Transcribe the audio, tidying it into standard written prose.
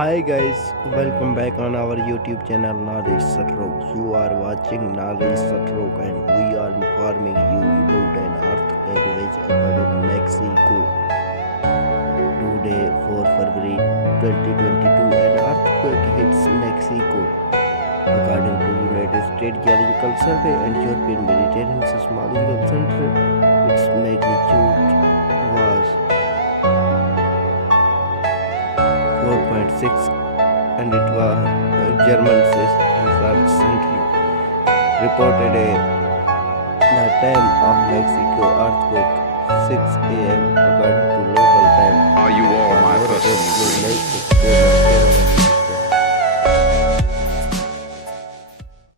Hi guys, welcome back on our YouTube channel Knowledge Satrok. You are watching Knowledge Satrok and we are informing you about an earthquake which occurred in Mexico. Today, 4 February 2022, an earthquake hits Mexico. According to United State Geological Survey and European Mediterranean Seismological Center, its magnitude was 4.6 and it was German research center reported the time of Mexico earthquake 6 a.m. according to local time. Are you all and my more personal updates will dreams? like subscribe and share our